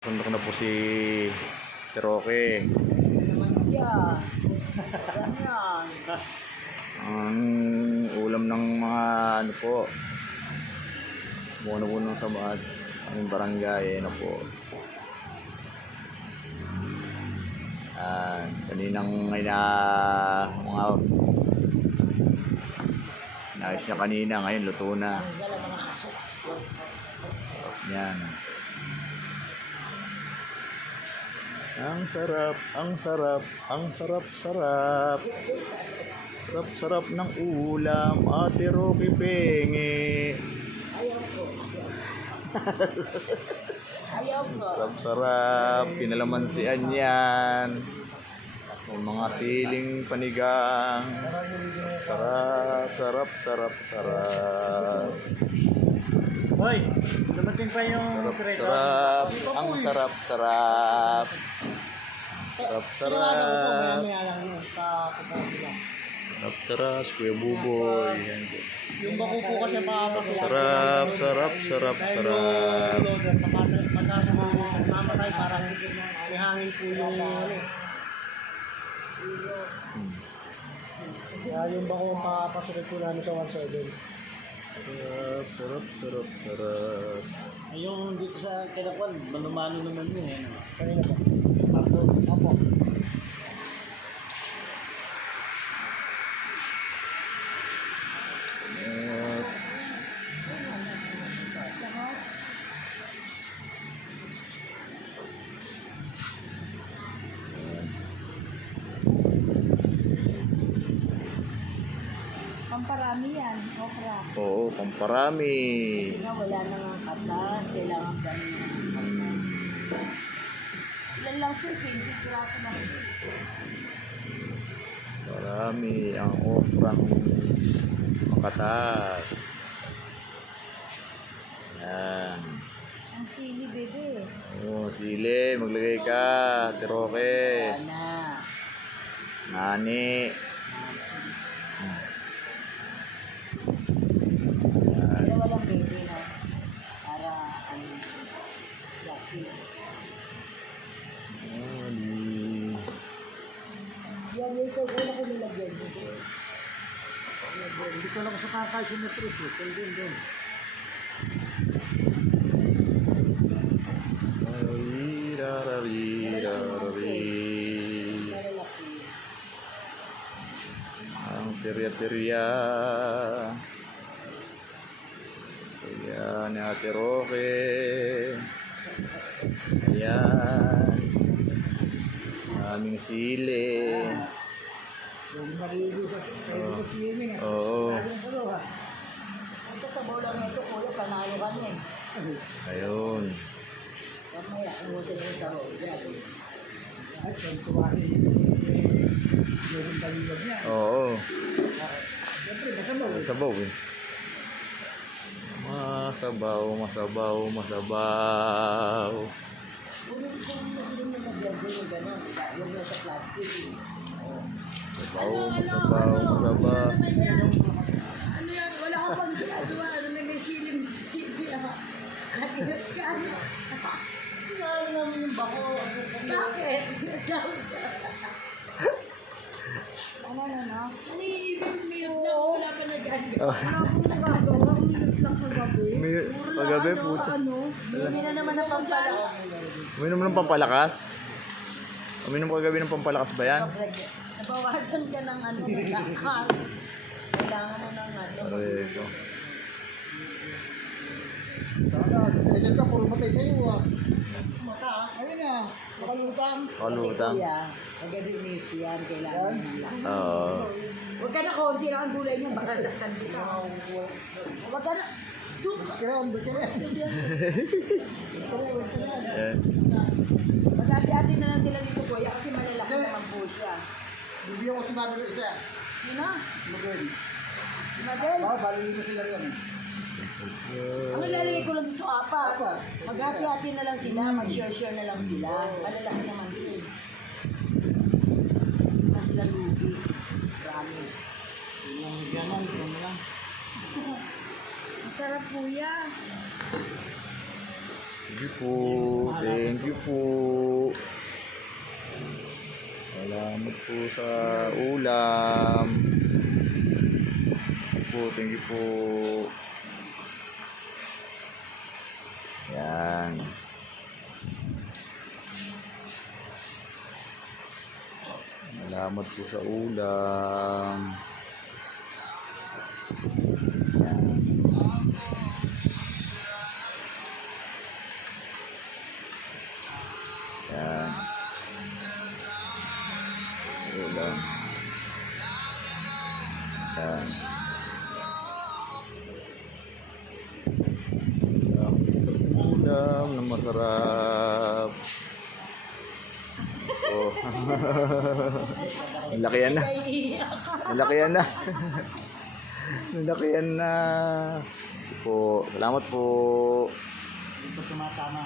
Sundak na po si Roque. naman siya. Ganyan. Ang ulam ng mga ano po. Na po ng sabat. Aming barangay. Ano po. Ah, kaninang may na mga Naayos niya kanina, ngayon luto na. Ang. Yan. Ang sarap, ang sarap, ang sarap, sarap. Sarap, sarap ng ulam, ate Rocky Penge. Ayaw ko. Ayaw ko. Sarap, sarap, pinalamansian yan. May mga siling panigang. Sarap, sarap, sarap, sarap. Hoy, dumating pa yung Sarap, sarap. Ang sarap, sarap. Sarap, sarap. Sarap, sarap. Kuya Buboy. Yung bako po kasi makapasok. Sarap, sarap, sarap, sarap. Mamatay parang may hangin po yung ano. Kaya yung bako ang po namin sa 1.7. Sarap, sarap, sarap, sarap. Yung dito sa Kinapan, manumano naman yun eh. Kanina ba? Opo. Pamparami yan, okra. Oo, pamparami. Kasi nga wala na nga katas, kailangan ganyan. Mm. Ilan lang po, 15 piraso na po. Marami ang ofrang makatas. Yan. Ang sili, bebe. Oo, sili, maglagay ka, tiroke, Ana. nani. Dalawa Hindi ko lang sa kakay sinatris eh. Kaya. Arirarari. Malalaki. Ang tirya-tirya. Ayan, ni Ate Roque. Ayan. Aming sili. Yung Oo. Ito sa bola na ito, panalo ka niya. eh. Ayun. Mamaya, ano mo sila sa. Yan. At yung tuwari, meron baliwag niya. Oo. Siyempre, masama. Masabaw eh. Masabaw, masabaw, masabaw. Kung kung masilong na nagyardo yung gano'n, yung nasa plastic. Eh. Masabaw, masabaw, masabaw. Ano yan? Wala ka pang ginagawa. Ano na may siling siling ah. Kagigat ka. Kaya naman yung bako. Bakit? Ano na no? Ano yung ibig minute na wala pa nag-ano? Wala akong nagagawa. Minute lang kagabi. Kagabi, na ano. Ano? Bumili na naman ng pampala. Uminom ng pampalakas? Uminom ka gabi ng pampalakas ba yan? Nabawasan ka ng ano, lakas. Kailangan mo ng ano. Aray ko. Sana, special ka, puro matay sa'yo ah. Mata. Ayun na, makalutang. Kalutang. Kasi kuya, magagamit yan. Kailangan mo ng lakas. Oo. Huwag ka na konti lang ang gulay niya. Baka saktan kita. Huwag ka na. Kaya, basta na. Yan. Mag-ati-ati na lang sila dito kuya kasi malalaki naman po siya. Bibigyan ko si Mami ng isa. Yun na. Magawin. Magel. Ah, balili mo sila rin. Ang ilalagay ko lang dito apat. Apat. Mag-hati-hati na lang sila. Mag-share-share na lang sila. Malalaki naman din. Na sila lugi. Promise. Yung ganon, ito na lang. Masarap kuya. Sige po. Thank you po sa ulam. Po, thank you po. Yan. Salamat po sa ulam. Yan. Ulam na masarap. Oh. Nilakihan na. Nilakihan na. Nilakihan na. Po. Salamat po. Ito tumatama